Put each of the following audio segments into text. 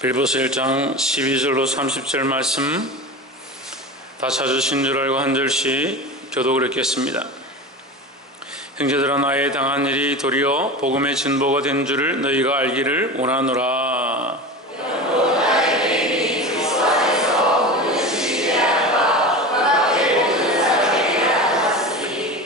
빌보서 1장 12절로 30절 말씀 다 찾으신 줄 알고 한 절씩 교독을 읽겠습니다. 형제들아, 나의 당한 일이 도리어 복음의 진보가 된 줄을 너희가 알기를 원하노라.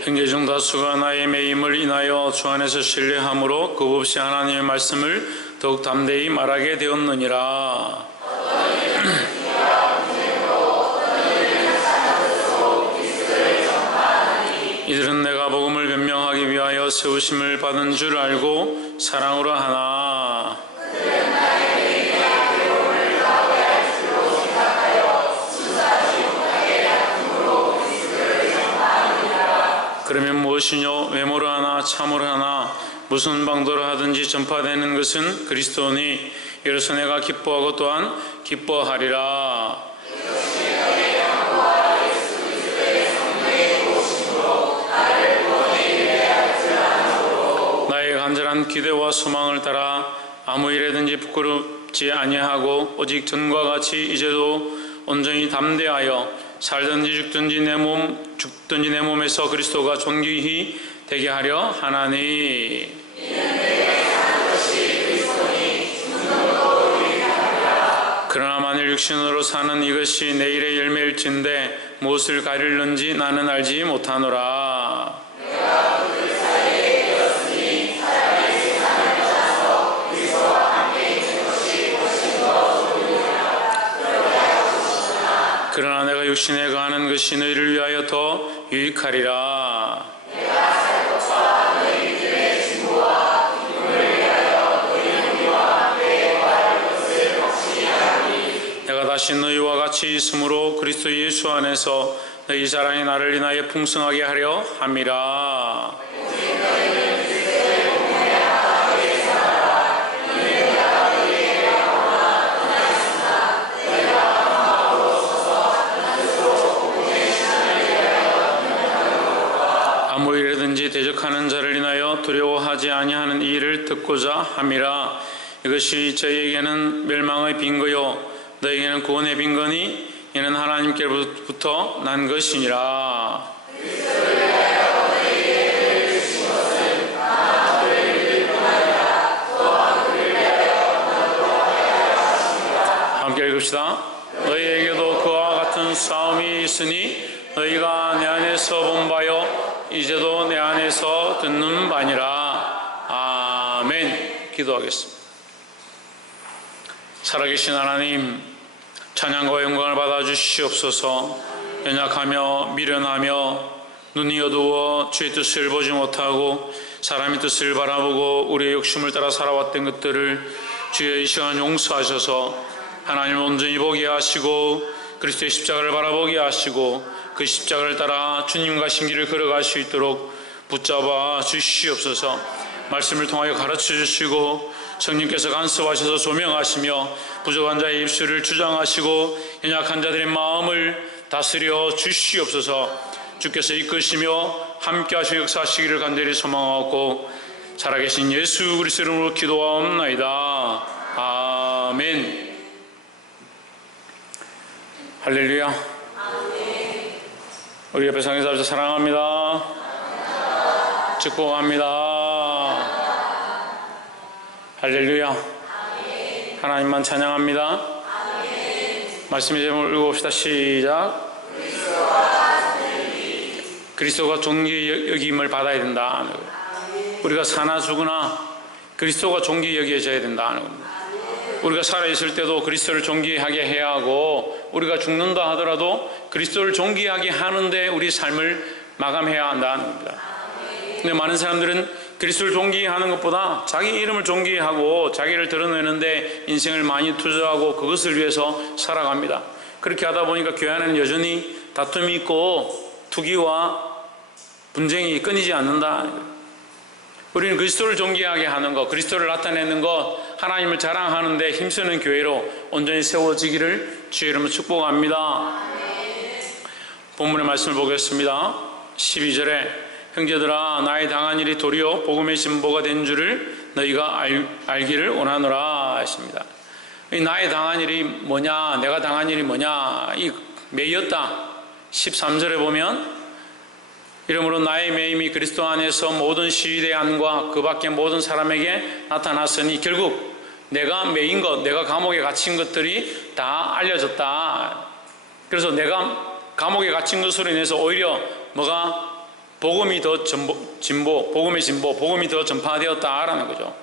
형제 중 다수가 나의 매임을 인하여 주 안에서 신뢰함으로 겁없이 하나님의 말씀을 더욱 담대히 말하게 되었느니라. 이들은 내가 복음을 변명하기 위하여 세우심을 받은 줄 알고 사랑으로 하나. 그러면 무엇이뇨? 외모로 하나 참으로 하나 무슨 방도로 하든지 전파되는 것은 그리스도니 이로써 내가 기뻐하고 또한 기뻐하리라. 나의 간절한 기대와 소망을 따라 아무 일에든지 부끄럽지 아니하고 오직 전과 같이 이제도 온전히 담대하여 살든지 죽든지 내 몸에서 그리스도가 존귀히 되게 하려 하나니. 그러나 만일 육신으로 사는 이것이 내일의 열매일진데 무엇을 가리는지 나는 알지 못하노라. 그러나 내가 육신에 거하는 것이 너희를 위하여 더 유익하리라. 내가 다시 너희와 같이 있으므로 그리스도 예수 안에서 너희 사랑이 나를 인하여 풍성하게 하려 함이라. 아무 일에든지 대적하는 자를 인하여 두려워하지 아니하는 이 일을 듣고자 함이라. 이것이 저희에게는 멸망의 빈거요 너희에게는 구원의 빈거니 이는 하나님께로부터 난 것이니라. 함께 읽읍시다. 너희에게도 그와 같은 싸움이 있으니 너희가 내 안에서 본 바요 이제도 내 안에서 듣는 바니라. 아멘. 기도하겠습니다. 살아계신 하나님, 찬양과 영광을 받아주시옵소서. 연약하며 미련하며 눈이 어두워 주의 뜻을 보지 못하고 사람의 뜻을 바라보고 우리의 욕심을 따라 살아왔던 것들을 주여 이 시간 용서하셔서 하나님을 온전히 보게 하시고 그리스도의 십자가를 바라보게 하시고 그 십자가를 따라 주님과 신길을 걸어갈 수 있도록 붙잡아 주시옵소서. 말씀을 통하여 가르쳐 주시고 성령께서 간섭하셔서 조명하시며 부족한 자의 입술을 주장하시고 연약한 자들의 마음을 다스려 주시옵소서. 주께서 이끄시며 함께 하시고 역사하시기를 간절히 소망하고 살아계신 예수 그리스도 이름으로 기도하옵나이다. 아멘. 할렐루야. 우리 옆에 상기사님 사랑합니다. 축복합니다. 할렐루야. 하나님만 찬양합니다. 말씀의 제목을 읽어봅시다. 시작. 그리스도가 존귀 여김을 받아야 된다. 우리가 사나 죽으나 그리스도가 존귀 여겨져야 된다. 우리가 살아있을 때도 그리스도를 존귀하게 해야 하고 우리가 죽는다 하더라도 그리스도를 존귀하게 하는데 우리 삶을 마감해야 한다는 겁니다. 근데 많은 사람들은 그리스도를 존귀하는 것보다 자기 이름을 존귀하고 자기를 드러내는데 인생을 많이 투자하고 그것을 위해서 살아갑니다. 그렇게 하다 보니까 교회 안에는 여전히 다툼이 있고 투기와 분쟁이 끊이지 않는다. 우리는 그리스도를 존귀하게 하는 것, 그리스도를 나타내는 것, 하나님을 자랑하는 데 힘쓰는 교회로 온전히 세워지기를 주의 이름으로 축복합니다. 본문의 말씀을 보겠습니다. 12절에 형제들아, 나의 당한 일이 도리어 복음의 진보가 된 줄을 너희가 알기를 원하노라 했습니다. 나의 당한 일이 뭐냐, 내가 당한 일이 뭐냐, 이 매였다. 13절에 보면 이러므로 나의 매임이 그리스도 안에서 모든 시위대 안과 그 밖에 모든 사람에게 나타났으니 결국 내가 매인 것, 내가 감옥에 갇힌 것들이 다 알려졌다. 그래서 내가 감옥에 갇힌 것으로 인해서 오히려 뭐가 복음이 더 복음의 진보, 복음이 더 전파되었다라는 거죠.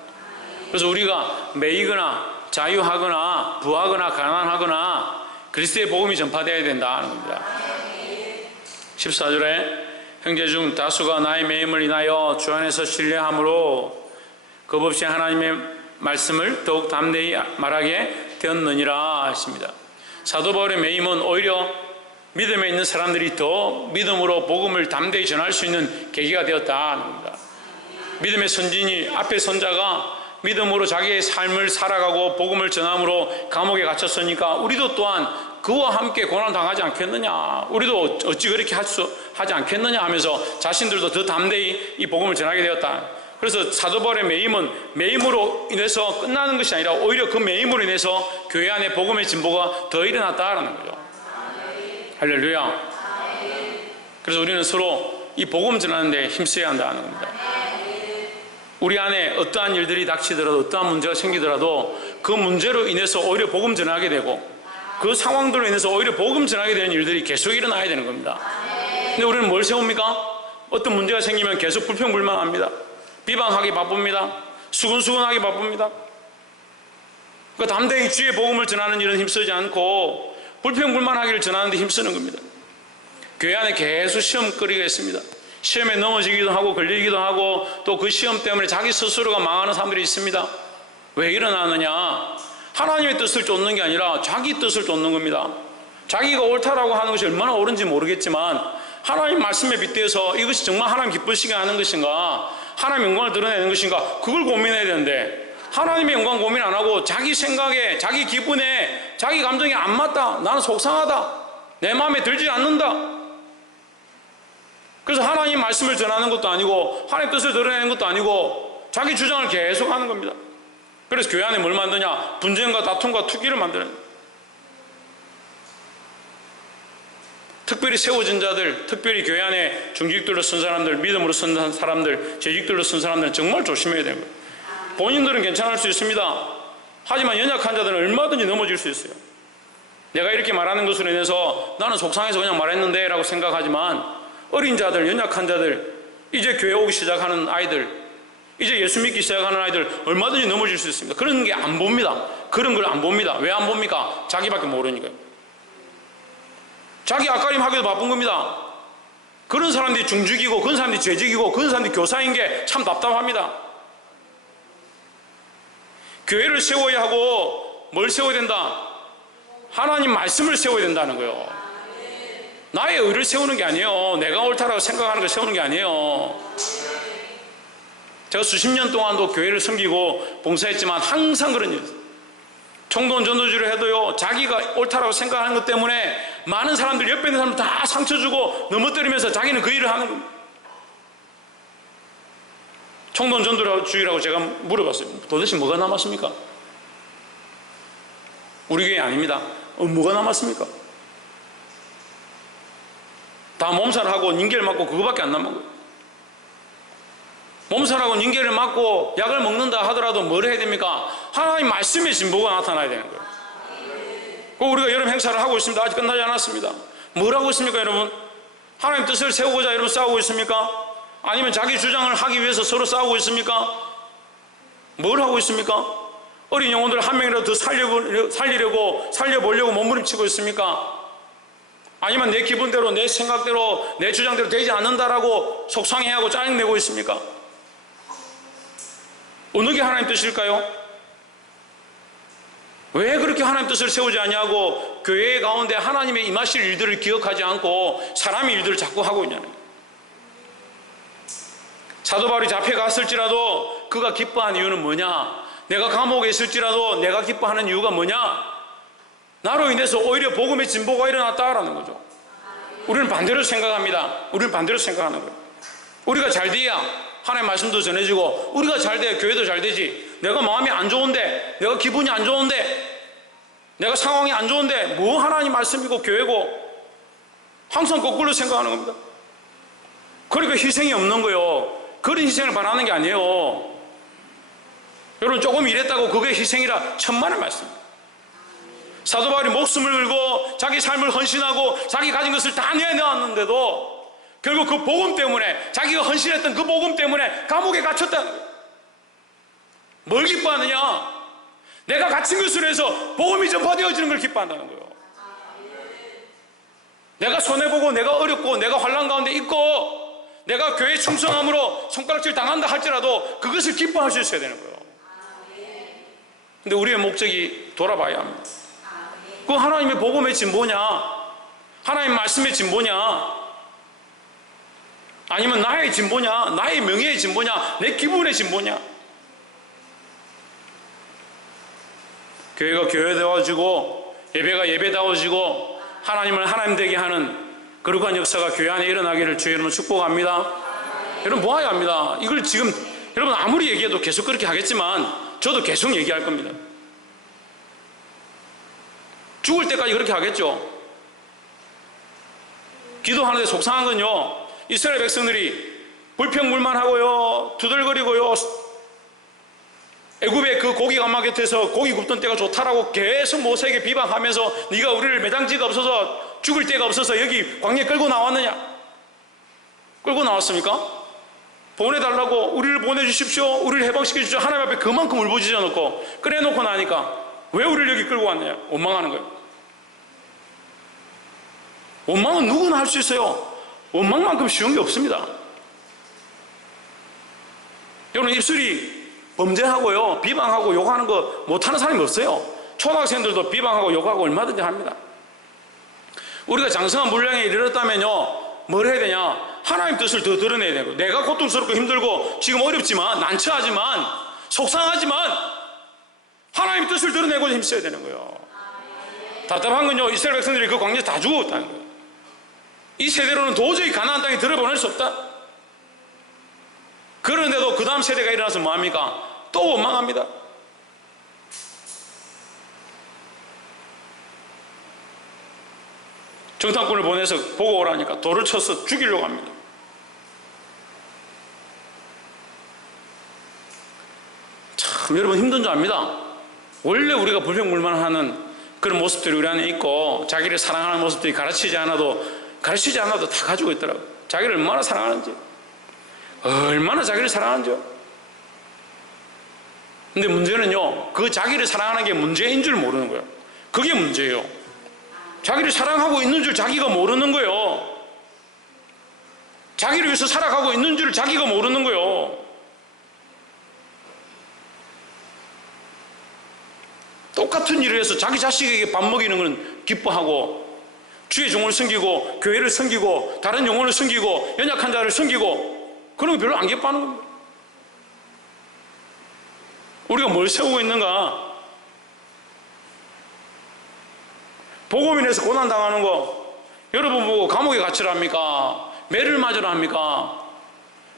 그래서 우리가 매이거나 자유하거나 부하거나 가난하거나 그리스도의 복음이 전파되어야 된다는 겁니다. 14절에 형제 중 다수가 나의 매임을 인하여 주 안에서 신뢰함으로 겁없이 하나님의 말씀을 더욱 담대히 말하게 되었느니라 하십니다. 사도 바울의 매임은 오히려 믿음에 있는 사람들이 더 믿음으로 복음을 담대히 전할 수 있는 계기가 되었다는 겁니다. 믿음의 선진이 앞에 선자가 믿음으로 자기의 삶을 살아가고 복음을 전함으로 감옥에 갇혔으니까 우리도 또한 그와 함께 고난 당하지 않겠느냐, 우리도 어찌 그렇게 하지 않겠느냐 하면서 자신들도 더 담대히 이 복음을 전하게 되었다. 그래서 사도 바울의 매임은 매임으로 인해서 끝나는 것이 아니라 오히려 그 매임으로 인해서 교회 안에 복음의 진보가 더 일어났다라는 거죠. 할렐루야. 그래서 우리는 서로 이 복음 전하는 데 힘써야 한다는 겁니다. 우리 안에 어떠한 일들이 닥치더라도 어떠한 문제가 생기더라도 그 문제로 인해서 오히려 복음 전하게 되고 그 상황들로 인해서 오히려 복음 전하게 되는 일들이 계속 일어나야 되는 겁니다. 근데 우리는 뭘 세웁니까? 어떤 문제가 생기면 계속 불평불만합니다. 비방하기 바쁩니다. 수근수근하기 바쁩니다. 그러니까 담대히 주의 복음을 전하는 일은 힘쓰지 않고 불평불만하기를 전하는 데 힘쓰는 겁니다. 교회 안에 계속 시험거리가 있습니다. 시험에 넘어지기도 하고 걸리기도 하고 또 그 시험 때문에 자기 스스로가 망하는 사람들이 있습니다. 왜 일어나느냐? 하나님의 뜻을 쫓는 게 아니라 자기 뜻을 쫓는 겁니다. 자기가 옳다라고 하는 것이 얼마나 옳은지 모르겠지만 하나님 말씀에 빗대서 이것이 정말 하나님 기쁘시게 하는 것인가, 하나님 영광을 드러내는 것인가, 그걸 고민해야 되는데 하나님의 영광 고민 안 하고 자기 생각에, 자기 기분에, 자기 감정에 안 맞다, 나는 속상하다, 내 마음에 들지 않는다, 그래서 하나님 말씀을 전하는 것도 아니고 하나님 뜻을 드러내는 것도 아니고 자기 주장을 계속 하는 겁니다. 그래서 교회 안에 뭘 만드냐? 분쟁과 다툼과 투기를 만드는, 특별히 세워진 자들, 특별히 교회 안에 중직들로 쓴 사람들, 믿음으로 쓴 사람들, 재직들로 쓴 사람들은 정말 조심해야 됩니다. 본인들은 괜찮을 수 있습니다. 하지만 연약한 자들은 얼마든지 넘어질 수 있어요. 내가 이렇게 말하는 것으로 인해서 나는 속상해서 그냥 말했는데 라고 생각하지만 어린 자들, 연약한 자들, 이제 교회 오기 시작하는 아이들, 이제 예수 믿기 시작하는 아이들 얼마든지 넘어질 수 있습니다. 그런 게 안 봅니다. 그런 걸 안 봅니다. 왜 안 봅니까? 자기밖에 모르니까요. 자기 앞가림 하기도 바쁜 겁니다. 그런 사람들이 중직이고 그런 사람들이 재직이고 그런 사람들이 교사인 게 참 답답합니다. 교회를 세워야 하고 뭘 세워야 된다? 하나님 말씀을 세워야 된다는 거예요. 나의 의를 세우는 게 아니에요. 내가 옳다라고 생각하는 걸 세우는 게 아니에요. 제가 수십 년 동안도 교회를 섬기고 봉사했지만 항상 그런 일이에요. 총동 전도지를 해도요, 자기가 옳다라고 생각하는 것 때문에 많은 사람들, 옆에 있는 사람들 다 상처 주고 넘어뜨리면서 자기는 그 일을 하는 겁니다. 총동 전도주의라고 제가 물어봤어요. 도대체 뭐가 남았습니까? 우리 교회 아닙니다. 뭐가 남았습니까? 다 몸살하고 닌겔 맞고 그거밖에 안 남은 거예요. 몸살하고 닌겔을 맞고 약을 먹는다 하더라도 뭘 해야 됩니까? 하나님 말씀의 진보가 나타나야 되는 거예요. 우리가 여름 행사를 하고 있습니다. 아직 끝나지 않았습니다. 뭘 하고 있습니까, 여러분? 하나님 뜻을 세우고자 여러분 싸우고 있습니까? 아니면 자기 주장을 하기 위해서 서로 싸우고 있습니까? 뭘 하고 있습니까? 어린 영혼들 한 명이라도 더 살려보려고 몸부림치고 있습니까? 아니면 내 기분대로, 내 생각대로, 내 주장대로 되지 않는다라고 속상해하고 짜증내고 있습니까? 어느 게 하나님 뜻일까요? 왜 그렇게 하나님 뜻을 세우지 않냐고 교회 가운데 하나님의 임하실 일들을 기억하지 않고 사람의 일들을 자꾸 하고 있냐는 거예요. 사도 바울이 잡혀갔을지라도 그가 기뻐한 이유는 뭐냐? 내가 감옥에 있을지라도 내가 기뻐하는 이유가 뭐냐? 나로 인해서 오히려 복음의 진보가 일어났다라는 거죠. 우리는 반대로 생각합니다. 우리는 반대로 생각하는 거예요. 우리가 잘 돼야 하나님의 말씀도 전해지고 우리가 잘 돼야 교회도 잘 되지. 내가 마음이 안 좋은데, 내가 기분이 안 좋은데 내가 상황이 안 좋은데 뭐 하나님 말씀이고 교회고 항상 거꾸로 생각하는 겁니다. 그러니까 희생이 없는 거예요. 그런 희생을 바라는 게 아니에요. 여러분, 조금 이랬다고 그게 희생이라 천만의 말씀입니다. 사도 바울이 목숨을 걸고 자기 삶을 헌신하고 자기 가진 것을 다 내놓았는데도 결국 그 복음 때문에, 자기가 헌신했던 그 복음 때문에 감옥에 갇혔다는 거예요. 뭘 기뻐하느냐? 내가 갇힌 것으로 해서 복음이 전파되어지는 걸 기뻐한다는 거예요. 내가 손해보고 내가 어렵고 내가 환난 가운데 있고 내가 교회 충성함으로 손가락질 당한다 할지라도 그것을 기뻐할 수 있어야 되는 거예요. 근데 우리의 목적이 돌아봐야 합니다. 그 하나님의 복음의 진보냐, 하나님 말씀의 진보냐, 아니면 나의 진보냐, 나의 명예의 진보냐, 내 기분의 진보냐. 교회가 교회다워지고 예배가 예배다워지고 하나님을 하나님 되게 하는 거룩한 역사가 교회 안에 일어나기를 주의 이름으로 축복합니다. 여러분, 모아야 합니다. 이걸 지금 여러분 아무리 얘기해도 계속 그렇게 하겠지만 저도 계속 얘기할 겁니다. 죽을 때까지 그렇게 하겠죠. 기도하는데 속상한 건요, 이스라엘 백성들이 불평불만하고요, 두들거리고요, 애굽의 그 고기 가마 곁에서 고기 굽던 때가 좋다라고 계속 모세에게 비방하면서 네가 우리를 매장지가 없어서 죽을 데가 없어서 여기 광야에 끌고 나왔느냐? 끌고 나왔습니까? 보내달라고, 우리를 보내주십시오, 우리를 해방시켜 주십시오, 하나님 앞에 그만큼 울부짖어 놓고 꺼내놓고 나니까 왜 우리를 여기 끌고 왔느냐? 원망하는 거예요. 원망은 누구나 할 수 있어요. 원망만큼 쉬운 게 없습니다. 여러분, 입술이 범죄하고요, 비방하고 욕하는 거 못하는 사람이 없어요. 초등학생들도 비방하고 욕하고 얼마든지 합니다. 우리가 장성한 분량에 이르렀다면요, 뭘 해야 되냐? 하나님 뜻을 더 드러내야 되고, 내가 고통스럽고 힘들고 지금 어렵지만, 난처하지만, 속상하지만 하나님 뜻을 드러내고자 힘써야 되는 거예요. 답답한 건요, 이스라엘 백성들이 그 광야에서 다 죽었다는 거예요. 이 세대로는 도저히 가나안 땅에 들어보낼 수 없다. 그런데도 그 다음 세대가 일어나서 뭐합니까? 또 원망합니다. 정탐꾼을 보내서 보고 오라니까 돌을 쳐서 죽이려고 합니다. 참 여러분, 힘든 줄 압니다. 원래 우리가 불평불만하는 그런 모습들이 우리 안에 있고, 자기를 사랑하는 모습들이 가르치지 않아도 다 가지고 있더라고요. 자기를 얼마나 사랑하는지, 얼마나 자기를 사랑하는지요. 근데 문제는요, 그 자기를 사랑하는 게 문제인 줄 모르는 거예요. 그게 문제예요. 자기를 사랑하고 있는 줄 자기가 모르는 거예요. 자기를 위해서 살아가고 있는 줄 자기가 모르는 거예요. 똑같은 일을 해서 자기 자식에게 밥 먹이는 건 기뻐하고, 주의 종을 섬기고 교회를 섬기고 다른 영혼을 섬기고 연약한 자를 섬기고, 그런 거 별로 안 기뻐하는 겁니다. 우리가 뭘 세우고 있는가? 복음 인해서 고난당하는 거, 여러분 보고 감옥에 갇히라 합니까? 매를 맞으라 합니까?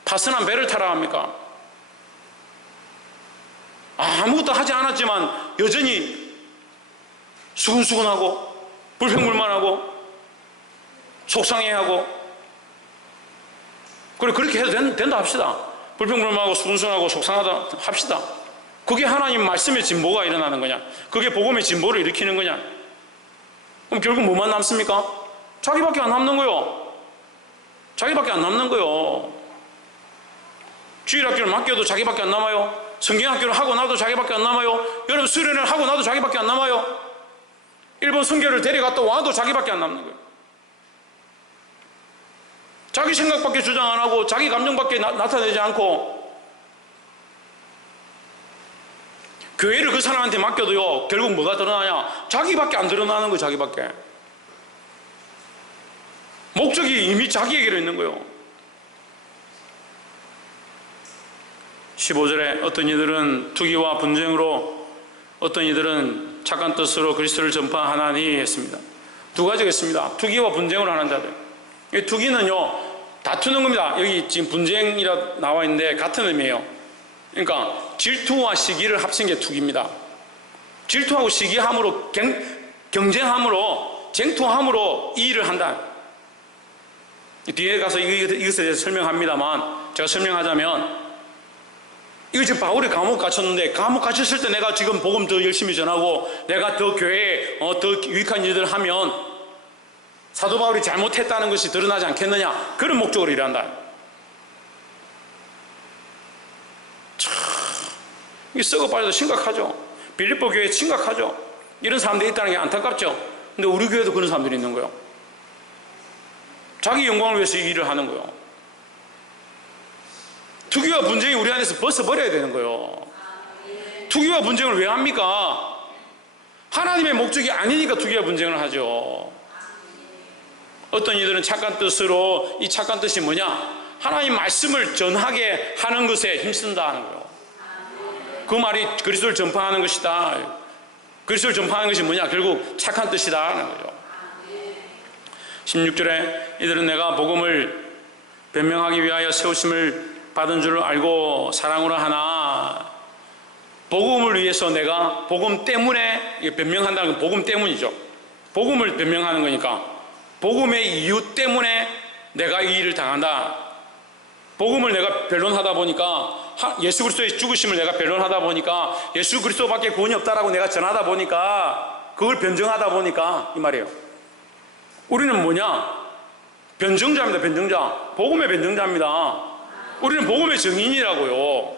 파선한 배를 타라 합니까? 아무것도 하지 않았지만 여전히 수근수근하고 불평불만하고 속상해하고, 그래, 그렇게 해도 된다 합시다. 불평불만하고 수근수근하고 속상하다 합시다. 그게 하나님 말씀의 진보가 일어나는 거냐? 그게 복음의 진보를 일으키는 거냐? 그럼 결국 뭐만 남습니까? 자기밖에 안 남는 거요. 자기밖에 안 남는 거요. 주일학교를 맡겨도 자기밖에 안 남아요. 성경학교를 하고 나도 자기밖에 안 남아요. 여러분, 수련을 하고 나도 자기밖에 안 남아요. 일본 선교를 데려갔다 와도 자기밖에 안 남는 거예요. 자기 생각밖에 주장 안 하고 자기 감정밖에 나타내지 않고, 교회를 그 사람한테 맡겨도요, 결국 뭐가 드러나냐? 자기밖에 안 드러나는 거예요. 자기밖에. 목적이 이미 자기에게로 있는 거예요. 15절에 어떤 이들은 투기와 분쟁으로, 어떤 이들은 착한 뜻으로 그리스도를 전파하나니 했습니다. 두 가지가 있습니다. 투기와 분쟁으로 하는 자들. 이 투기는요, 다투는 겁니다. 여기 지금 분쟁이라 나와 있는데 같은 의미예요. 그러니까 질투와 시기를 합친 게 투기입니다. 질투하고 시기함으로 경쟁함으로 쟁투함으로 이 일을 한다. 뒤에 가서 이것에 대해서 설명합니다만 제가 설명하자면 이거 지금 바울이 감옥 갇혔는데 감옥 갇혔을 때 내가 지금 복음 더 열심히 전하고 내가 더 교회에 더 유익한 일들을 하면 사도 바울이 잘못했다는 것이 드러나지 않겠느냐, 그런 목적으로 일한다. 참 이게 썩어 빠져도 심각하죠. 빌립보 교회 심각하죠. 이런 사람들이 있다는 게 안타깝죠. 근데 우리 교회도 그런 사람들이 있는 거예요. 자기 영광을 위해서 이 일을 하는 거예요. 투기와 분쟁이 우리 안에서 벗어버려야 되는 거예요. 투기와 분쟁을 왜 합니까? 하나님의 목적이 아니니까 투기와 분쟁을 하죠. 어떤 이들은 착한 뜻으로, 이 착한 뜻이 뭐냐? 하나님 말씀을 전하게 하는 것에 힘쓴다 하는 거예요. 그 말이 그리스도를 전파하는 것이다. 그리스도를 전파하는 것이 뭐냐? 결국 착한 뜻이다 하는 거죠. 16절에 이들은 내가 복음을 변명하기 위하여 세우심을 받은 줄 알고 사랑으로 하나, 복음을 위해서 내가 복음 때문에, 변명한다는 건 복음 때문이죠. 복음을 변명하는 거니까 복음의 이유 때문에 내가 이 일을 당한다. 복음을 내가 변론하다 보니까, 예수 그리스도의 죽으심을 내가 변론하다 보니까, 예수 그리스도밖에 구원이 없다라고 내가 전하다 보니까, 그걸 변정하다 보니까 이 말이에요. 우리는 뭐냐? 변정자입니다. 변정자. 복음의 변정자입니다. 우리는 복음의 증인이라고요.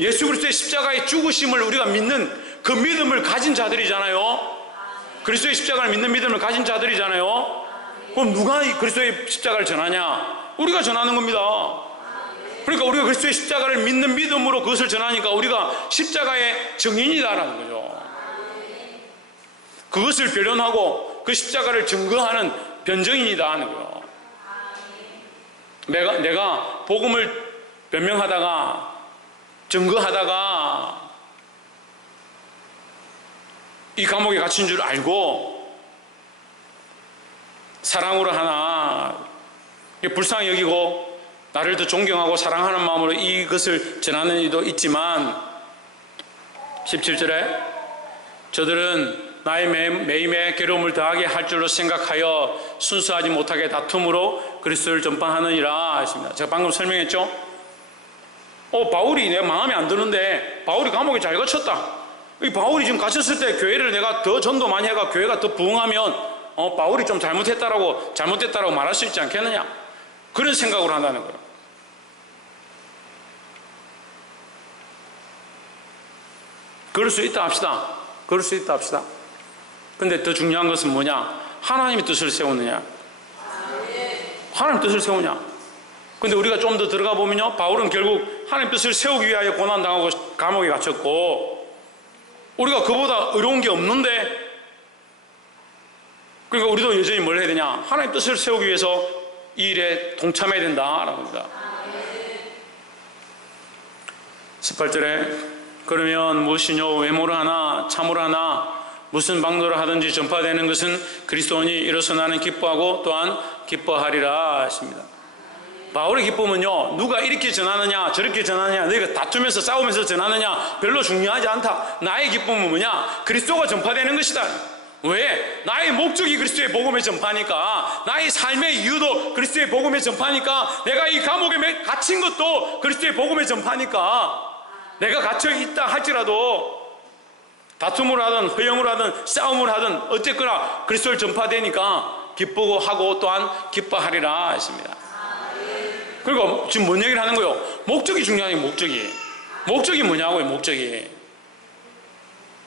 예수 그리스도의 십자가의 죽으심을 우리가 믿는 그 믿음을 가진 자들이잖아요. 그리스도의 십자가를 믿는 믿음을 가진 자들이잖아요. 그럼 누가 그리스도의 십자가를 전하냐? 우리가 전하는 겁니다. 그러니까 우리가 그리스도의 십자가를 믿는 믿음으로 그것을 전하니까 우리가 십자가의 증인이다라는 거죠. 그것을 변론하고 그 십자가를 증거하는 변정인이다 하는 거예요. 내가 복음을 변명하다가 증거하다가 이 감옥에 갇힌 줄 알고 사랑으로 하나, 불쌍히 여기고 나를 더 존경하고 사랑하는 마음으로 이것을 전하는 이도 있지만, 17절에 저들은 나의 매임에 괴로움을 더하게 할 줄로 생각하여 순수하지 못하게 다툼으로 그리스도를 전파하느니라 했습니다. 제가 방금 설명했죠. 바울이 내가 마음에 안 드는데 바울이 감옥에 잘 갇혔다. 이 바울이 지금 갇혔을 때 교회를 내가 더 전도 많이 해가 교회가 더 부흥하면 바울이 좀 잘못됐다라고 말할 수 있지 않겠느냐, 그런 생각을 한다는 거예요. 그럴 수 있다 합시다. 그럴 수 있다 합시다. 근데 더 중요한 것은 뭐냐? 하나님의 뜻을 세우느냐? 하나님의 뜻을 세우냐? 근데 우리가 좀 더 들어가 보면요, 바울은 결국 하나님의 뜻을 세우기 위하여 고난당하고 감옥에 갇혔고, 우리가 그보다 어려운 게 없는데, 그러니까 우리도 여전히 뭘 해야 되냐? 하나님의 뜻을 세우기 위해서 이 일에 동참해야 된다라고 합니다. 18절에 그러면 무엇이뇨? 외모로 하나 참으로 하나 무슨 방도로 하든지 전파되는 것은 그리스도니 이로써 나는 기뻐하고 또한 기뻐하리라 했습니다. 바울의 기쁨은요, 누가 이렇게 전하느냐 저렇게 전하느냐, 너희가 다투면서 싸우면서 전하느냐 별로 중요하지 않다. 나의 기쁨은 뭐냐? 그리스도가 전파되는 것이다. 왜? 나의 목적이 그리스도의 복음의 전파니까, 나의 삶의 이유도 그리스도의 복음의 전파니까, 내가 이 감옥에 갇힌 것도 그리스도의 복음의 전파니까, 내가 갇혀 있다 할지라도 다툼을 하든 허영을 하든 싸움을 하든 어쨌거나 그리스도를 전파되니까 기쁘고 하고 또한 기뻐하리라 했습니다. 그리고 지금 뭔 얘기를 하는 거예요? 목적이 중요하니, 목적이 뭐냐고요? 목적이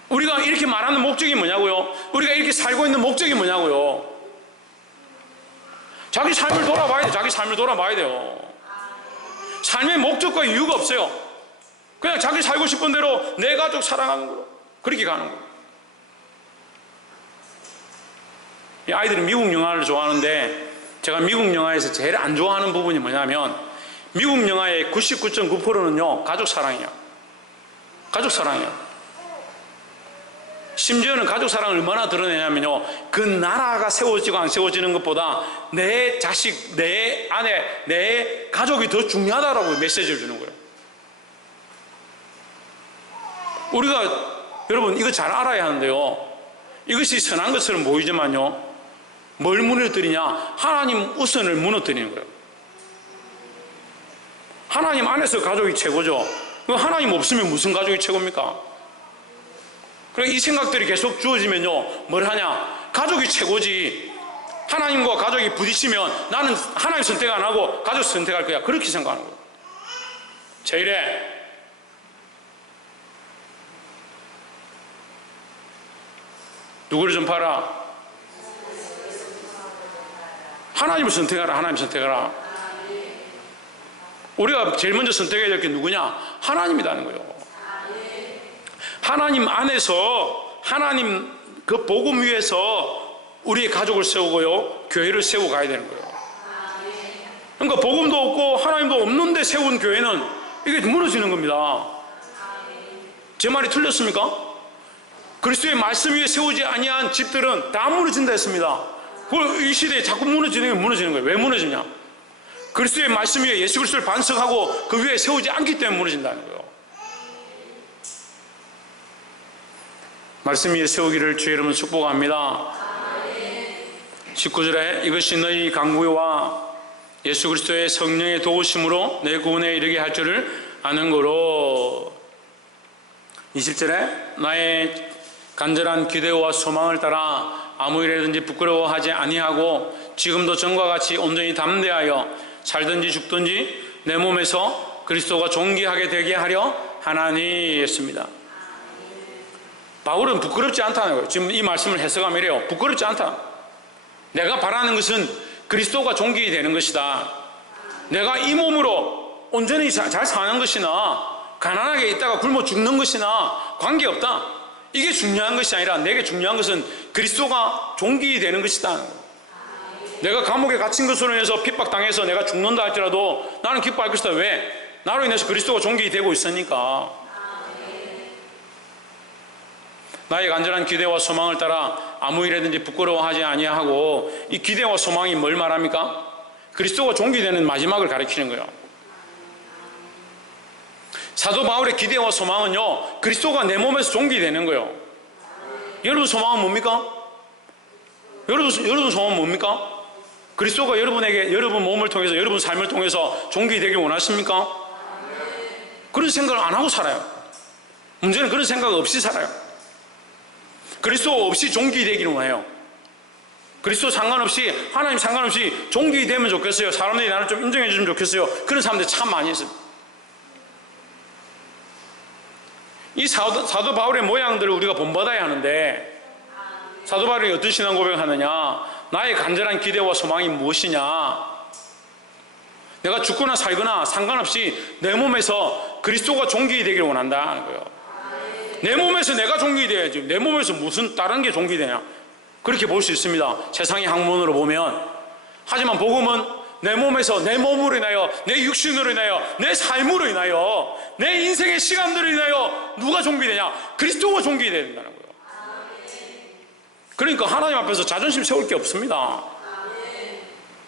우리가 이렇게 말하는 목적이 뭐냐고요? 우리가 이렇게 살고 있는 목적이 뭐냐고요? 자기 삶을 돌아봐야 돼요. 자기 삶을 돌아봐야 돼요. 삶의 목적과 이유가 없어요. 그냥 자기 살고 싶은 대로 내 가족 사랑하는 거로 그렇게 가는 거예요. 이 아이들이 미국 영화를 좋아하는데, 제가 미국 영화에서 제일 안 좋아하는 부분이 뭐냐면, 미국 영화의 99.9%는요 가족 사랑이에요. 가족 사랑이에요. 심지어는 가족 사랑을 얼마나 드러내냐면요, 그 나라가 세워지고 안 세워지는 것보다 내 자식, 내 아내, 내 가족이 더 중요하다라고 메시지를 주는 거예요. 우리가 여러분 이거 잘 알아야 하는데요, 이것이 선한 것처럼 보이지만요, 뭘 무너뜨리냐? 하나님 우선을 무너뜨리는 거예요. 하나님 안에서 가족이 최고죠. 하나님 없으면 무슨 가족이 최고입니까? 그러니까 이 생각들이 계속 주어지면요, 뭘 하냐? 가족이 최고지. 하나님과 가족이 부딪히면 나는 하나님 선택 안 하고 가족 선택할 거야, 그렇게 생각하는 거예요. 제1에 누구를 좀 봐라? 하나님을 선택하라. 하나님 선택하라. 우리가 제일 먼저 선택해야 될 게 누구냐? 하나님이라는 거예요. 하나님 안에서, 하나님 그 복음 위에서 우리의 가족을 세우고요, 교회를 세우고 가야 되는 거예요. 그러니까 복음도 없고 하나님도 없는데 세운 교회는 이게 무너지는 겁니다. 제 말이 틀렸습니까? 그리스도의 말씀 위에 세우지 아니한 집들은 다 무너진다 했습니다. 그걸 이 시대에 자꾸 무너지는 거예요. 왜 무너지냐? 그리스도의 말씀 위에 예수 그리스도를 반석하고 그 위에 세우지 않기 때문에 무너진다는 거예요. 말씀 위에 세우기를 주의 이름으로 축복합니다. 19절에 이것이 너희 강구와 예수 그리스도의 성령의 도우심으로 내 구원에 이르게 할 줄을 아는 거로. 20절에 나의 간절한 기대와 소망을 따라 아무 일이든지 부끄러워하지 아니하고 지금도 전과 같이 온전히 담대하여 살든지 죽든지 내 몸에서 그리스도가 존귀하게 되게 하려 하나니 했습니다. 바울은 부끄럽지 않다는 거예요. 지금 이 말씀을 해석하면 이래요. 부끄럽지 않다. 내가 바라는 것은 그리스도가 존귀되는 것이다. 내가 이 몸으로 온전히 잘 사는 것이나 가난하게 있다가 굶어 죽는 것이나 관계없다. 이게 중요한 것이 아니라 내게 중요한 것은 그리스도가 존귀되는 것이다. 내가 감옥에 갇힌 것으로 인해서 핍박당해서 내가 죽는다 할지라도 나는 기뻐할 것이다. 왜? 나로 인해서 그리스도가 존귀되고 있으니까. 나의 간절한 기대와 소망을 따라 아무 일에든지 부끄러워하지 아니하고, 이 기대와 소망이 뭘 말합니까? 그리스도가 존귀되는 마지막을 가리키는 거예요. 사도 바울의 기대와 소망은요, 그리스도가 내 몸에서 존귀되는 거예요. 여러분 소망은 뭡니까? 여러분 소망은 뭡니까? 그리스도가 여러분에게, 여러분 몸을 통해서, 여러분 삶을 통해서 존귀되길 원하십니까? 그런 생각을 안 하고 살아요. 문제는 그런 생각 없이 살아요. 그리스도 없이 존귀되기를 원해요. 그리스도 상관없이, 하나님 상관없이 존귀되면 좋겠어요. 사람들이 나를 좀 인정해 주면 좋겠어요. 그런 사람들이 참 많이 있어요. 이 사도 바울의 모양들을 우리가 본받아야 하는데, 사도 바울이 어떤 신앙 고백을 하느냐? 나의 간절한 기대와 소망이 무엇이냐? 내가 죽거나 살거나 상관없이 내 몸에서 그리스도가 존귀되기를 원한다는 거예요. 내 몸에서 내가 존귀돼야지. 내 몸에서 무슨 다른 게 존귀되냐? 그렇게 볼 수 있습니다. 세상의 학문으로 보면. 하지만 복음은 내 몸에서, 내 몸으로 인하여, 내 육신으로 인하여, 내 삶으로 인하여, 내 인생의 시간들로 인하여 누가 존귀되냐? 그리스도가 존귀되어야 된다는 거예요. 그러니까 하나님 앞에서 자존심 세울 게 없습니다.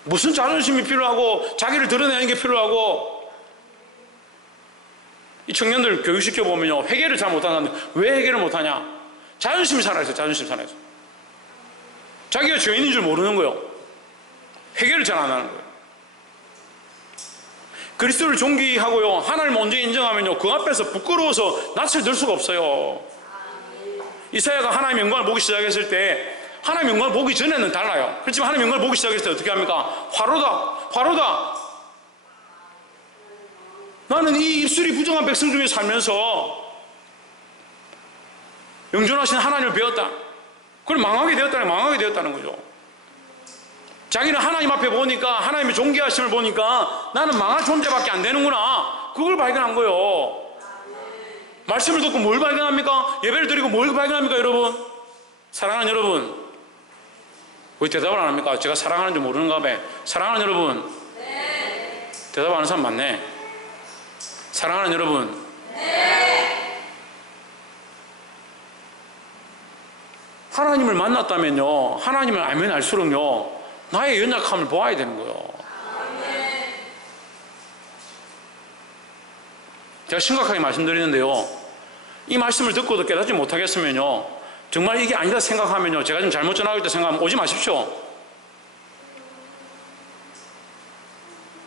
무슨 자존심이 필요하고 자기를 드러내는 게 필요하고. 이 청년들 교육시켜보면요, 회개를 잘 못하는데 왜 회개를 못하냐? 자존심이 살아있어요. 자존심 살아있어요. 자기가 죄인인 줄 모르는 거예요. 회개를 잘 안 하는 거예요. 그리스도를 존귀하고요, 하나님을 먼저 인정하면요, 그 앞에서 부끄러워서 낯을 들 수가 없어요. 이사야가 하나님의 영광을 보기 시작했을 때, 하나님의 영광을 보기 전에는 달라요. 그렇지만 하나님의 영광을 보기 시작했을 때 어떻게 합니까? 화로다, 화로다. 나는 이 입술이 부정한 백성 중에 살면서 영존하신 하나님을 배웠다. 그걸 망하게 되었다는 거죠. 자기는 하나님 앞에 보니까, 하나님의 존귀하심을 보니까 나는 망할 존재밖에 안 되는구나. 그걸 발견한 거예요. 말씀을 듣고 뭘 발견합니까? 예배를 드리고 뭘 발견합니까, 여러분? 사랑하는 여러분, 왜 대답을 안 합니까? 제가 사랑하는 줄 모르는가 봐. 사랑하는 여러분, 네. 대답하는 사람 많네. 사랑하는 여러분, 네. 하나님을 만났다면요, 하나님을 알면 알수록요, 나의 연약함을 보아야 되는 거예요. 제가 심각하게 말씀드리는데요, 이 말씀을 듣고도 깨닫지 못하겠으면요, 정말 이게 아니다 생각하면요, 제가 좀 잘못 전하고 있다 생각하면 오지 마십시오.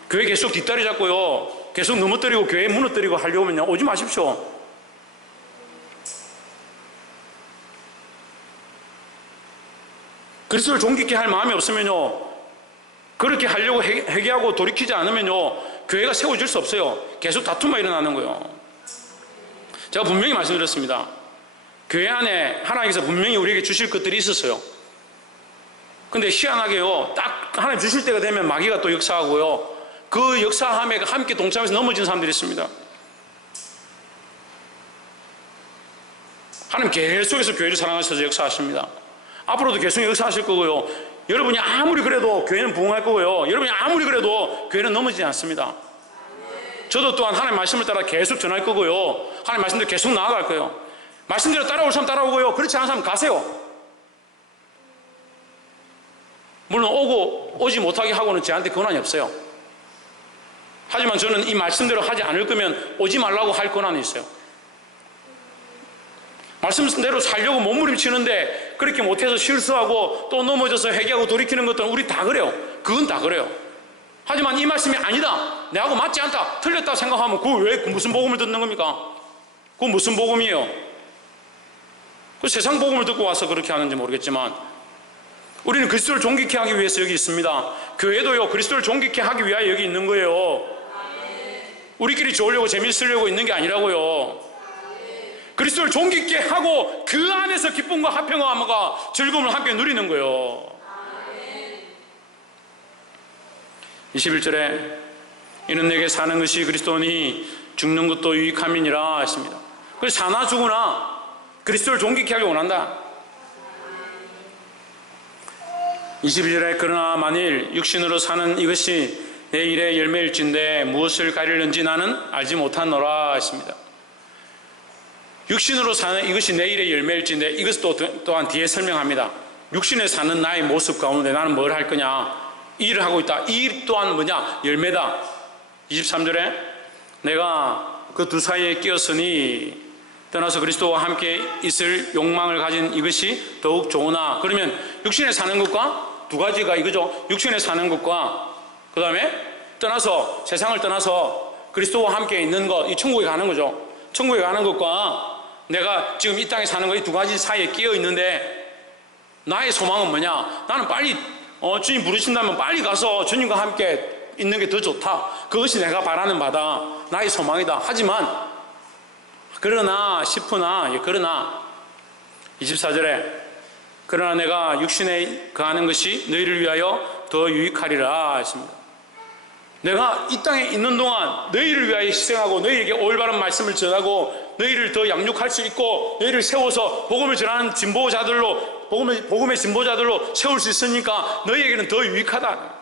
교회 계속 뒷다리 잡고요, 계속 넘어뜨리고 교회 무너뜨리고 하려면요, 오지 마십시오. 그리스도를 존귀케 할 마음이 없으면요, 그렇게 하려고 회개하고 돌이키지 않으면요, 교회가 세워질 수 없어요. 계속 다툼만 일어나는 거예요. 제가 분명히 말씀드렸습니다. 교회 안에 하나님께서 분명히 우리에게 주실 것들이 있었어요. 근데 희한하게요, 딱 하나님 주실 때가 되면 마귀가 또 역사하고요, 그 역사함에 함께 동참해서 넘어진 사람들이 있습니다. 하나님 계속해서 교회를 사랑하셔서 역사하십니다. 앞으로도 계속 역사하실 거고요, 여러분이 아무리 그래도 교회는 부흥할 거고요, 여러분이 아무리 그래도 교회는 넘어지지 않습니다. 저도 또한 하나님 말씀을 따라 계속 전할 거고요, 하나님 말씀대로 계속 나아갈 거예요. 말씀대로 따라올 사람 따라오고요, 그렇지 않은 사람 가세요. 물론 오지 못하게 하고는 저한테 권한이 없어요. 하지만 저는 이 말씀대로 하지 않을 거면 오지 말라고 할 권한이 있어요. 말씀대로 살려고 몸부림치는데 그렇게 못해서 실수하고 또 넘어져서 회개하고 돌이키는 것들은 우리 다 그래요. 그건 다 그래요. 하지만 이 말씀이 아니다, 내하고 맞지 않다, 틀렸다 생각하면 그 왜 무슨 복음을 듣는 겁니까? 그건 무슨 복음이에요? 그 세상 복음을 듣고 와서 그렇게 하는지 모르겠지만, 우리는 그리스도를 존귀케 하기 위해서 여기 있습니다. 교회도요, 그리스도를 존귀케 하기 위하여 여기 있는 거예요. 우리끼리 좋으려고 재미있으려고 있는 게 아니라고요. 그리스도를 존귀케 하고 그 안에서 기쁨과 화평함과 즐거움을 함께 누리는 거예요. 21절에 이는 내게 사는 것이 그리스도니 죽는 것도 유익함이니라 했습니다. 그래서 사나 죽으나 그리스도를 존귀케 하기 원한다. 22절에 그러나 만일 육신으로 사는 이것이 내 일의 열매일진데 무엇을 가리는지 나는 알지 못하노라 했습니다. 육신으로 사는 이것이 내 일의 열매일진데, 이것도 또한 뒤에 설명합니다. 육신에 사는 나의 모습 가운데 나는 뭘 할 거냐, 일을 하고 있다. 이 일 또한 뭐냐, 열매다. 23절에 내가 그 두 사이에 끼었으니 떠나서 그리스도와 함께 있을 욕망을 가진 이것이 더욱 좋으나. 그러면 육신에 사는 것과 두 가지가 이거죠. 육신에 사는 것과 그 다음에 떠나서, 세상을 떠나서 그리스도와 함께 있는 것, 이 천국에 가는 거죠. 천국에 가는 것과 내가 지금 이 땅에 사는 것, 이 두 가지 사이에 끼어 있는데 나의 소망은 뭐냐, 나는 빨리 주님 부르신다면 빨리 가서 주님과 함께 있는 게 더 좋다. 그것이 내가 바라는 바다, 나의 소망이다. 하지만 그러나 싶으나, 그러나 24절에 그러나 내가 육신에 거하는 것이 너희를 위하여 더 유익하리라 했습니다. 내가 이 땅에 있는 동안 너희를 위하여 희생하고 너희에게 올바른 말씀을 전하고 너희를 더 양육할 수 있고 너희를 세워서 복음을 전하는 진보자들로, 복음의 진보자들로 세울 수 있으니까 너희에게는 더 유익하다.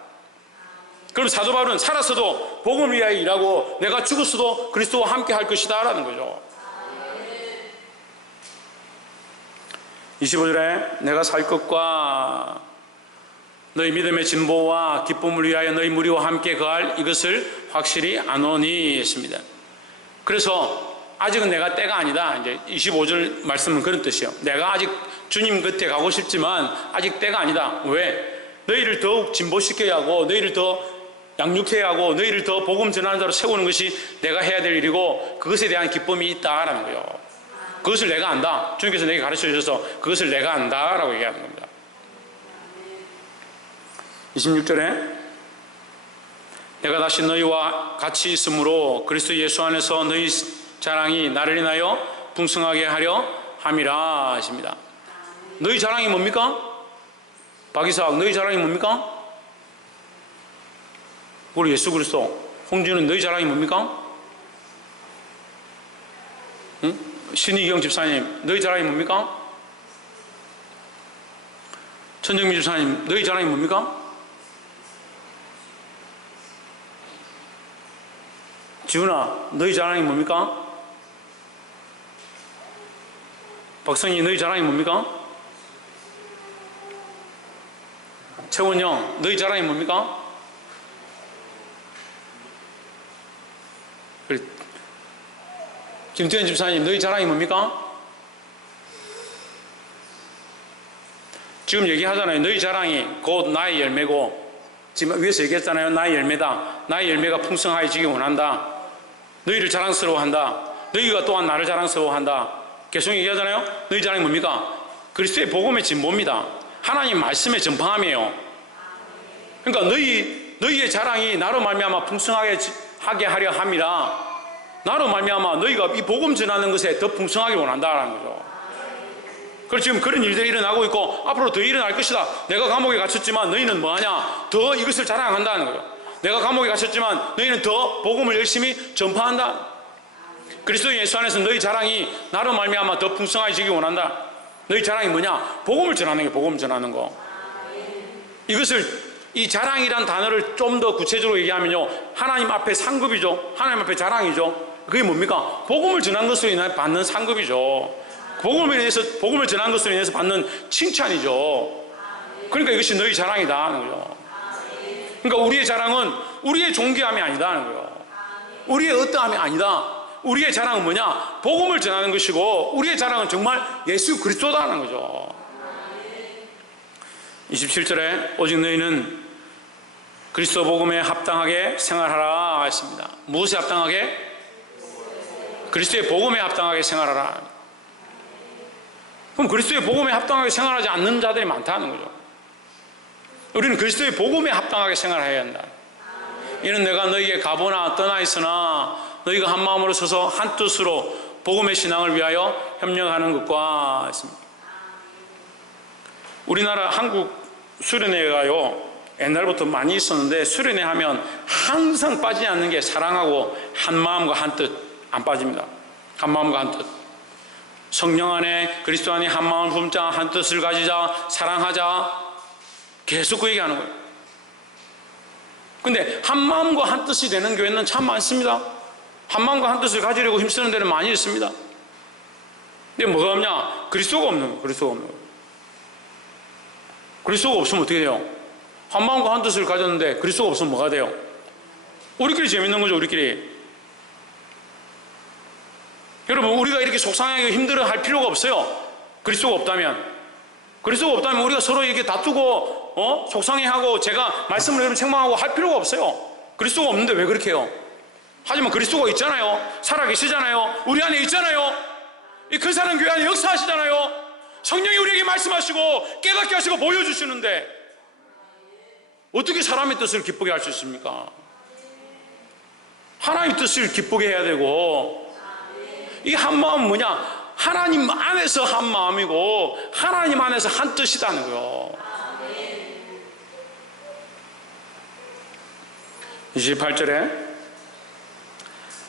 그럼 사도 바울은 살았어도 복음을 위하여 일하고 내가 죽었어도 그리스도와 함께 할 것이다 라는 거죠. 25절에 내가 살 것과 너희 믿음의 진보와 기쁨을 위하여 너희 무리와 함께 거할 이것을 확실히 아노니 했습니다. 그래서 아직은 내가 때가 아니다. 이제 25절 말씀은 그런 뜻이에요. 내가 아직 주님 곁에 가고 싶지만 아직 때가 아니다. 왜? 너희를 더욱 진보시켜야 하고 너희를 더 양육해야 하고 너희를 더 복음 전하는 자로 세우는 것이 내가 해야 될 일이고 그것에 대한 기쁨이 있다라는 거예요. 그것을 내가 안다. 주님께서 내게 가르쳐 주셔서 그것을 내가 안다라고 얘기하는 겁니다. 26절에 내가 다시 너희와 같이 있으므로 그리스도 예수 안에서 너희 자랑이 나를 인하여 풍성하게 하려 함이라 하십니다. 너희 자랑이 뭡니까? 박이삭, 너희 자랑이 뭡니까? 우리 예수 그리스도. 홍준은 너희 자랑이 뭡니까? 응? 신희경 집사님, 너희 자랑이 뭡니까? 천정미 집사님, 너희 자랑이 뭡니까? 지훈아, 너희 자랑이 뭡니까? 박성희, 너희 자랑이 뭡니까? 최원영, 너희 자랑이 뭡니까? 김태현 집사님, 너희 자랑이 뭡니까? 지금 얘기하잖아요. 너희 자랑이 곧 나의 열매고, 지금 위에서 얘기했잖아요. 나의 열매다. 나의 열매가 풍성하여지기 원한다. 너희를 자랑스러워한다. 너희가 또한 나를 자랑스러워한다. 계속 얘기하잖아요. 너희 자랑이 뭡니까? 그리스도의 복음의 진보입니다. 하나님 말씀의 전파함이에요. 그러니까 너희의 자랑이 나로 말미암아 풍성하게 하게 하려 함이라. 나로 말미암아 너희가 이 복음 전하는 것에 더 풍성하게 원한다라는 거죠. 그래서 지금 그런 일들이 일어나고 있고 앞으로 더 일어날 것이다. 내가 감옥에 갇혔지만 너희는 뭐하냐? 더 이것을 자랑한다는 거예요. 내가 감옥에 갇혔지만 너희는 더 복음을 열심히 전파한다. 그리스도 예수 안에서 너희 자랑이 나로 말미암아 더 풍성해지기 원한다. 너희 자랑이 뭐냐? 복음을 전하는 게 복음 전하는 거. 이것을 이 자랑이란 단어를 좀 더 구체적으로 얘기하면요, 하나님 앞에 상급이죠. 하나님 앞에 자랑이죠. 그게 뭡니까? 복음을 전한 것으로 인해 받는 상급이죠. 복음을 전한 것으로 인해서 받는 칭찬이죠. 그러니까 이것이 너희 자랑이다 하는 거죠. 그러니까 우리의 자랑은 우리의 존귀함이 아니다 하는 거예요. 우리의 어떠함이 아니다. 우리의 자랑은 뭐냐? 복음을 전하는 것이고, 우리의 자랑은 정말 예수 그리스도다 하는 거죠. 27절에 오직 너희는 그리스도 복음에 합당하게 생활하라 했습니다. 무엇에 합당하게? 그리스도의 복음에 합당하게 생활하라. 그럼 그리스도의 복음에 합당하게 생활하지 않는 자들이 많다는 거죠. 우리는 그리스도의 복음에 합당하게 생활해야 한다. 이는 내가 너희에게 가보나 떠나 있으나 너희가 한 마음으로 서서 한 뜻으로 복음의 신앙을 위하여 협력하는 것과 했습니다. 우리나라 한국 수련회가요, 옛날부터 많이 있었는데, 수련회 하면 항상 빠지지 않는 게 사랑하고 한 마음과 한 뜻 안 빠집니다. 한 마음과 한 뜻. 성령 안에 그리스도 안에 한 마음을 품자, 한 뜻을 가지자, 사랑하자, 계속 그 얘기하는 거예요. 근데 한 마음과 한 뜻이 되는 교회는 참 많습니다. 한 마음과 한 뜻을 가지려고 힘쓰는 데는 많이 있습니다. 근데 뭐가 없냐? 그리스도가 없는 거예요. 그리스도가 없는 거예요. 그리스도가 없으면 어떻게 돼요? 한 마음과 한 뜻을 가졌는데 그리스도가 없으면 뭐가 돼요? 우리끼리 재밌는 거죠. 우리끼리. 여러분, 우리가 이렇게 속상하게 힘들어할 필요가 없어요. 그리스도가 없다면. 그리스도가 없다면 우리가 서로 이렇게 다투고 속상해하고 제가 말씀을 여러분 책망하고 할 필요가 없어요. 그리스도가 없는데 왜 그렇게 해요? 하지만 그리스도가 있잖아요. 살아계시잖아요. 우리 안에 있잖아요. 이 근사한 교회 안에 역사하시잖아요. 성령이 우리에게 말씀하시고 깨닫게 하시고 보여주시는데 어떻게 사람의 뜻을 기쁘게 할 수 있습니까? 하나님의 뜻을 기쁘게 해야 되고, 이 한 마음은 뭐냐? 하나님 안에서 한 마음이고 하나님 안에서 한 뜻이라는 거예요. 28절에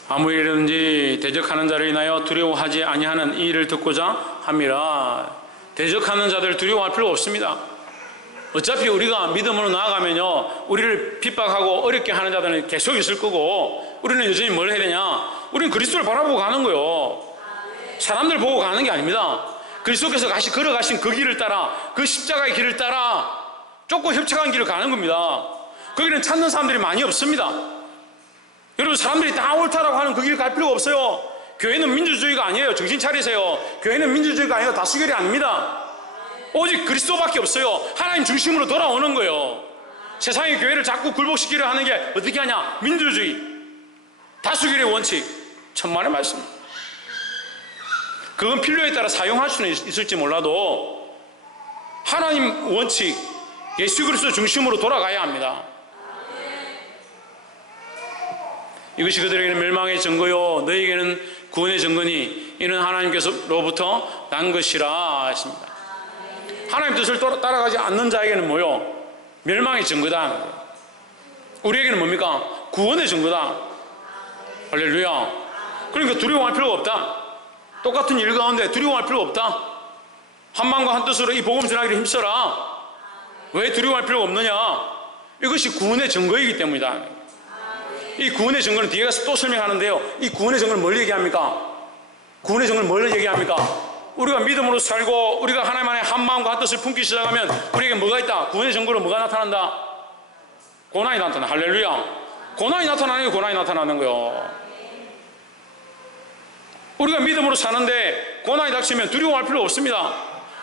아무 일이든지 대적하는 자를 인하여 두려워하지 아니하는 이 일을 듣고자 함이라. 대적하는 자들 두려워할 필요 없습니다. 어차피 우리가 믿음으로 나아가면요, 우리를 핍박하고 어렵게 하는 자들은 계속 있을 거고, 우리는 여전히 뭘 해야 되냐? 우리는 그리스도를 바라보고 가는 거예요. 사람들 보고 가는 게 아닙니다. 그리스도께서 걸어가신 그 길을 따라, 그 십자가의 길을 따라 좁고 협착한 길을 가는 겁니다. 거기는 찾는 사람들이 많이 없습니다. 여러분, 사람들이 다 옳다라고 하는 그 길을 갈 필요가 없어요. 교회는 민주주의가 아니에요. 정신 차리세요. 교회는 민주주의가 아니라 다수결이 아닙니다. 오직 그리스도밖에 없어요. 하나님 중심으로 돌아오는 거예요. 세상의 교회를 자꾸 굴복시키려 하는 게 어떻게 하냐? 민주주의, 다수결의 원칙. 천만의 말씀. 그건 필요에 따라 사용할 수는 있을지 몰라도 하나님 원칙, 예수 그리스도 중심으로 돌아가야 합니다. 이것이 그들에게는 멸망의 증거요 너희에게는 구원의 증거니 이는 하나님께서로부터 난 것이라 하십니다. 하나님 뜻을 따라가지 않는 자에게는 뭐요? 멸망의 증거다. 우리에게는 뭡니까? 구원의 증거다. 할렐루야. 그러니까 두려워할 필요가 없다. 똑같은 일 가운데 두려워할 필요가 없다. 한 마음과 한 뜻으로 이 복음 전하기를 힘써라. 왜 두려워할 필요가 없느냐? 이것이 구원의 증거이기 때문이다. 이 구원의 증거는 뒤에 가서 또 설명하는데요, 이 구원의 증거는 뭘 얘기합니까? 구원의 증거는 뭘 얘기합니까? 우리가 믿음으로 살고 우리가 하나님 안에 한 마음과 한 뜻을 품기 시작하면 우리에게 뭐가 있다? 구원의 증거로 뭐가 나타난다? 고난이 나타나. 할렐루야. 고난이 나타나는 게 고난이 나타나는 거예요. 우리가 믿음으로 사는데 고난이 닥치면 두려워할 필요 없습니다.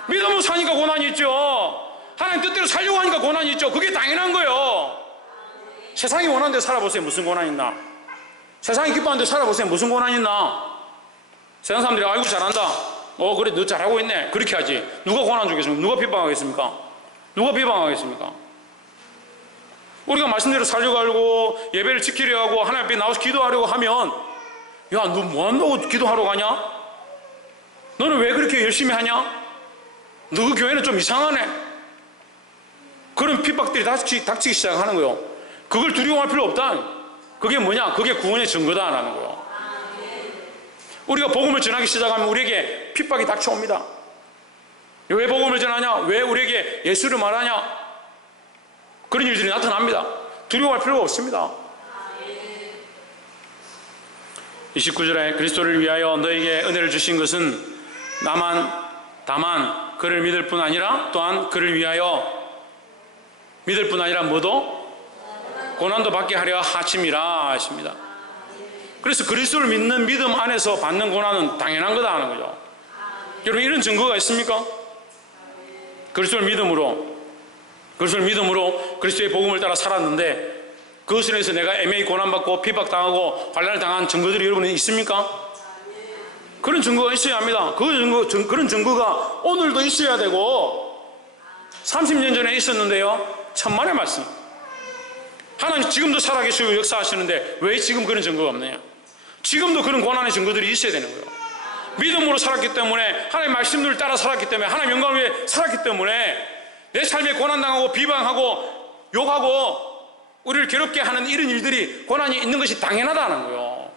믿음으로 사니까 고난이 있죠. 하나님 뜻대로 살려고 하니까 고난이 있죠. 그게 당연한 거예요. 세상이 원하는 데 살아보세요. 무슨 고난이 있나? 세상이 기뻐하는 데 살아보세요. 무슨 고난이 있나? 세상 사람들이 아이고 잘한다. 그래 너 잘하고 있네. 그렇게 하지. 누가 고난 주겠습니까? 누가 비방하겠습니까? 누가 비방하겠습니까? 우리가 말씀대로 살려고 하고 예배를 지키려 하고 하나님 앞에 나와서 기도하려고 하면 야 너 뭐한다고 기도하러 가냐? 너는 왜 그렇게 열심히 하냐? 너 그 교회는 좀 이상하네. 그런 핍박들이 닥치기 시작하는 거예요. 그걸 두려워할 필요 없다. 그게 뭐냐? 그게 구원의 증거다라는 거예요. 우리가 복음을 전하기 시작하면 우리에게 핍박이 닥쳐옵니다. 왜 복음을 전하냐? 왜 우리에게 예수를 말하냐? 그런 일들이 나타납니다. 두려워할 필요가 없습니다. 29절에 그리스도를 위하여 너에게 은혜를 주신 것은 다만 그를 믿을 뿐 아니라 또한 그를 위하여 믿을 뿐 아니라 뭐도? 고난도 받게 하려 하심이라 하십니다. 그래서 그리스도를 믿는 믿음 안에서 받는 고난은 당연한 거다 하는 거죠. 여러분 이런 증거가 있습니까? 그리스도를 믿음으로 그리스도의 복음을 따라 살았는데 그것으로 해서 내가 애매히 고난받고 핍박당하고 환난을 당한 증거들이 여러분은 있습니까? 그런 증거가 있어야 합니다. 그런 증거가 오늘도 있어야 되고 30년 전에 있었는데요. 천만의 말씀. 하나님 지금도 살아계시고 역사하시는데 왜 지금 그런 증거가 없느냐? 지금도 그런 고난의 증거들이 있어야 되는 거예요. 믿음으로 살았기 때문에 하나님의 말씀들을 따라 살았기 때문에 하나님의 영광을 위해 살았기 때문에 내 삶에 고난당하고 비방하고 욕하고 우리를 괴롭게 하는 이런 일들이 고난이 있는 것이 당연하다는 거예요.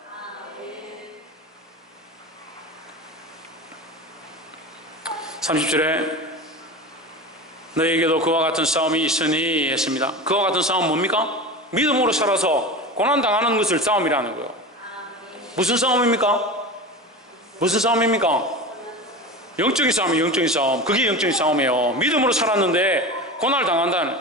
(30절에) 너에게도 그와 같은 싸움이 있으니 했습니다. 그와 같은 싸움은 뭡니까? 믿음으로 살아서 고난당하는 것을 싸움이라는 거예요. 무슨 싸움입니까? 무슨 싸움입니까? 영적인 싸움이에요. 영적인 싸움. 그게 영적인 싸움이에요. 믿음으로 살았는데 고난을 당한다는.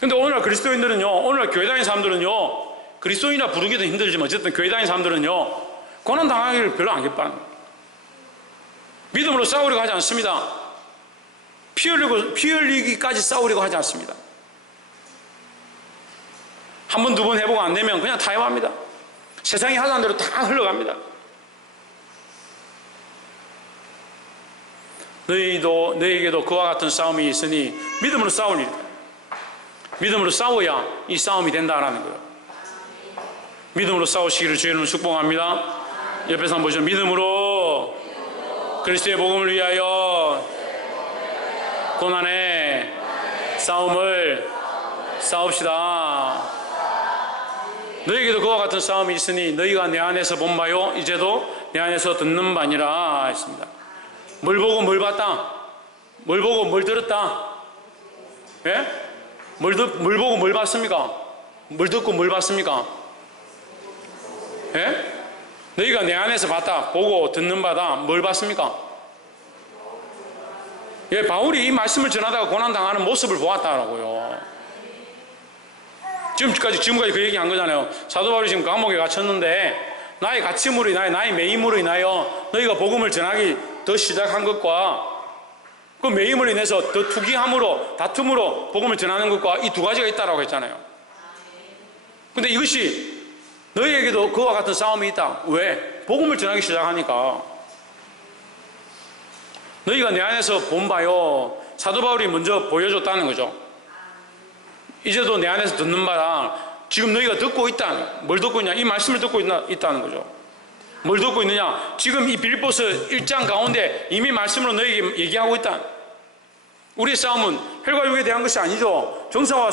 근데 오늘날 그리스도인들은요, 오늘날 교회 다니는 사람들은요, 그리스도인이라 부르기도 힘들지만 어쨌든 교회 다니는 사람들은요 고난 당하기를 별로 안 기뻐하는 거예요. 믿음으로 싸우려고 하지 않습니다. 피 흘리기까지 싸우려고 하지 않습니다. 한 번, 두 번 해보고 안 되면 그냥 타협합니다. 세상이 하자는 대로 다 흘러갑니다. 너에게도 그와 같은 싸움이 있으니 믿음으로 싸울 일이다. 믿음으로 싸워야 이 싸움이 된다라는 거예요. 믿음으로 싸우시기를 주님은 축복합니다. 옆에서 한번 보시죠. 믿음으로 그리스도의 복음을 위하여 고난의 싸움을 싸웁시다. 너에게도 그와 같은 싸움이 있으니 너희가 내 안에서 본 바요 이제도 내 안에서 듣는 바니라 했습니다. 뭘 보고 뭘 봤다? 뭘 보고 뭘 들었다? 예? 뭘 보고 뭘 봤습니까? 뭘 듣고 뭘 봤습니까? 예? 너희가 내 안에서 봤다, 보고 듣는 바다. 뭘 봤습니까? 예, 바울이 이 말씀을 전하다가 고난당하는 모습을 보았다라고요. 지금까지 그 얘기한 거잖아요. 사도 바울이 지금 감옥에 갇혔는데 나의 갇힘으로 인하여, 나의 매임으로 인하여 너희가 복음을 전하기 더 시작한 것과 그 매임으로 인해서 더 투기함으로, 다툼으로 복음을 전하는 것과 이 두 가지가 있다라고 했잖아요. 근데 이것이 너희에게도 그와 같은 싸움이 있다. 왜? 복음을 전하기 시작하니까. 너희가 내 안에서 본 바요. 사도 바울이 먼저 보여줬다는 거죠. 이제도 내 안에서 듣는 바라. 지금 너희가 듣고 있다. 뭘 듣고 있냐? 이 말씀을 듣고 있다는 거죠. 뭘 듣고 있느냐? 지금 이 빌립보서 1장 가운데 이미 말씀으로 너희에게 얘기하고 있다. 우리의 싸움은 혈과 육에 대한 것이 아니죠. 정사와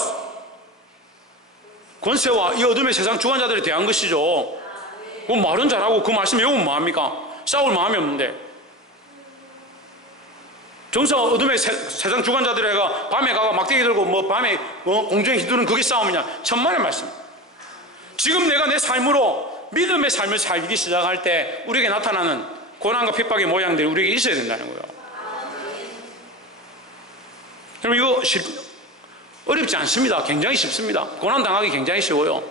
권세와 이 어둠의 세상 주관자들에 대한 것이죠. 그 말은 잘하고 그 말씀 외우면 뭐합니까? 싸울 마음이 없는데. 정사와 어둠의 세상 주관자들에가 밤에 가가 막대기 들고 뭐 밤에 공중에 휘두르는 그게 싸움이냐? 천만의 말씀. 지금 내가 내 삶으로 믿음의 삶을 살기 시작할 때 우리에게 나타나는 고난과 핍박의 모양들이 우리에게 있어야 된다는 거예요. 여러분 이거 어렵지 않습니다. 굉장히 쉽습니다. 고난 당하기 굉장히 쉬워요.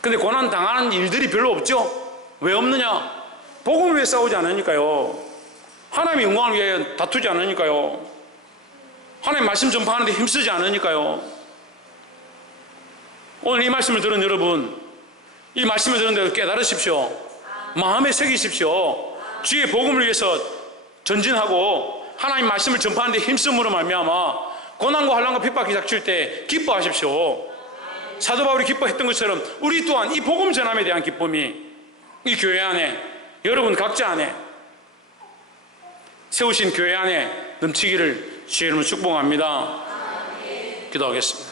근데 고난 당하는 일들이 별로 없죠. 왜 없느냐? 복음을 위해 싸우지 않으니까요. 하나님의 영광을 위해 다투지 않으니까요. 하나님 말씀 전파하는 데 힘쓰지 않으니까요. 오늘 이 말씀을 들은 여러분, 이 말씀을 들은 대로 깨달으십시오. 마음에 새기십시오. 주의 복음을 위해서 전진하고 하나님 말씀을 전파하는 데 힘쓰므로 말미암아 고난과 환난과 핍박이 닥칠 때 기뻐하십시오. 사도 바울이 기뻐했던 것처럼 우리 또한 이 복음 전함에 대한 기쁨이 이 교회 안에, 여러분 각자 안에, 세우신 교회 안에 넘치기를 주의 이름으로 축복합니다. 기도하겠습니다.